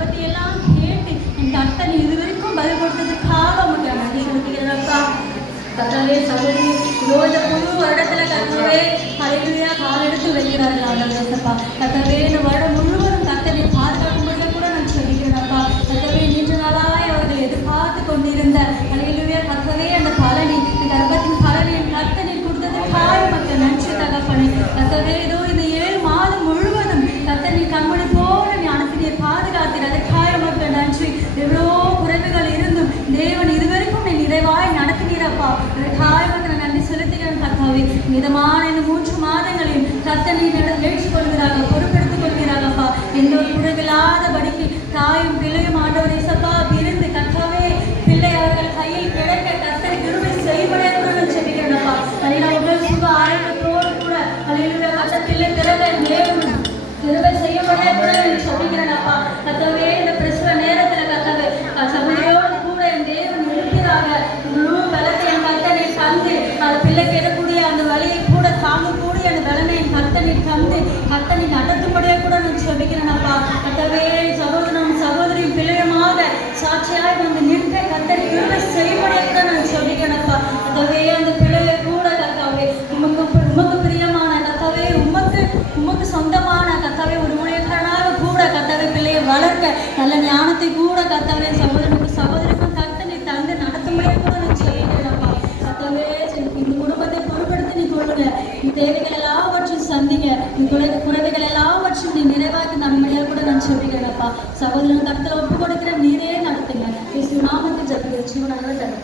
ஜபத்தை எல்லாம் கேட்டு என் கர்த்தர் இதுவரைக்கும் பதில் கொடுத்ததுக்காக உமக்கு நன்றி செலுத்துகிறேன்ப்பா. கர்த்தாவே சகோதரி இந்த புது வருடத்துல கர்த்தாவே ஹல்லேலூயா கால் எடுத்து வைக்கிறார்கள் ஆண்டவரேசப்பா. கர்த்தாவே இந்த வருடம் முழுவதும் கர்த்தரை பாதுகாக்கும்படி கூட நான் சொல்லிக்கிறேன்ப்பா. கர்த்தாவே நீண்ட நாளாய் அவர்கள் எதிர்பார்த்து கொண்டிருந்த ஹல்லேலூயா கர்த்தாவே அந்த பலனை கர்ப்பத்தின் பலனை என் கர்த்தனை கொடுத்ததுக்காக உமக்கு நன்றி தகப்பனே. கர்த்தாவே இதோ இந்த 7 மாதம் முழுவதும் கர்த்தனை கண்மணி போல நீ அனுப்பினீர் பாதுகாத்தீர். அதற்காக உமக்கு நன்றி. எவ்வளோ குறைவுகள் இருந்தும் தேவன் இதுவரைக்கும் நீ நிறைவாய் நடத்தினீரப்பா. அதற்காக உமக்கு நான் நன்றி செலுத்துகிறேன் கர்த்தாவே. மிதமான இந்த 3 மாதங்களில் கர்த்தனை ஏற்றுக் கொள்கிறாங்க, பொறுப்பெடுத்துக் கொள்கிறாங்கப்பா. எந்த ஒரு குறைவில்லாதபடிக்கு தாயும் பிள்ளையும் ஆண்டவரேசப்பா பிரிந்து கர்த்தாவே பிள்ளை அவர்கள் கையில் கிடைக்க கர்த்தரை கிருபை செய்வதே கூட நான் செபிக்கிறேன்ப்பா. அதனால் உடல் சுக ஆரோக்கியத்தோடு கூட ஹல்லேலூயா கர்த்தர் பிள்ளை பிறகு தேவன் கிருபை செய்யப்படே கூட நான் செபிக்கிறேன்ப்பா. கர்த்தாவே இந்த பிரசவ நேரத்துல கர்த்தாவே சபையோடு கூட என் தேவன் இருக்கிறாங்க. முழு பலத்தை என் கர்த்தனை தந்து அந்த பிள்ளைக்கு இடக்கூடிய அந்த வழியை கூட தாங்கக்கூடிய அந்த பலனை என் கர்த்தனை தந்து கர்த்தனை நடத்தும்படியே கூட நான் செபிக்கிறேன்ப்பா. கர்த்தாவே சகோதரனும் சகோதரியும் பிள்ளையுமாக சாட்சியாய் வந்து நிற்க கர்த்தரை கிருபை செய்யப்படே கூட நான் செபிக்கிறேன்ப்பா. கர்த்தாவே அந்த பிள்ளையை கூட கர்த்தாவே உமக்கு பிரியமான கர்த்தாவே உமக்கு சொந்தமான கர்த்தாவே ஒரு ஊழியக்காரனாக கூட கர்த்தாவே பிள்ளையை வளர்க்க நல்ல ஞானத்தை கூட கர்த்தாவே சகோதரனுக்கும் கர்த்தனை தந்து நடத்தும்படியே கூட நான் செபிக்கிறேன்ப்பா. கர்த்தாவே இந்த குடும்பத்தை பொறுப்படுத்தி நீ கொள்ளுங்க. நீ தேவைகள் எல்லாவற்றும் சந்திங்க. நீ குறைவுகள் எல்லாவற்றும் நீ நிறைவாக்கி நம்மையா கூட நான் செபிக்கிறேன்ப்பா. சகோதரன் கர்த்தரை ஒப்பு கொடுக்கிற நீரே நடத்துங்க. நாமத்தை ஜெபிக்கிறேன்.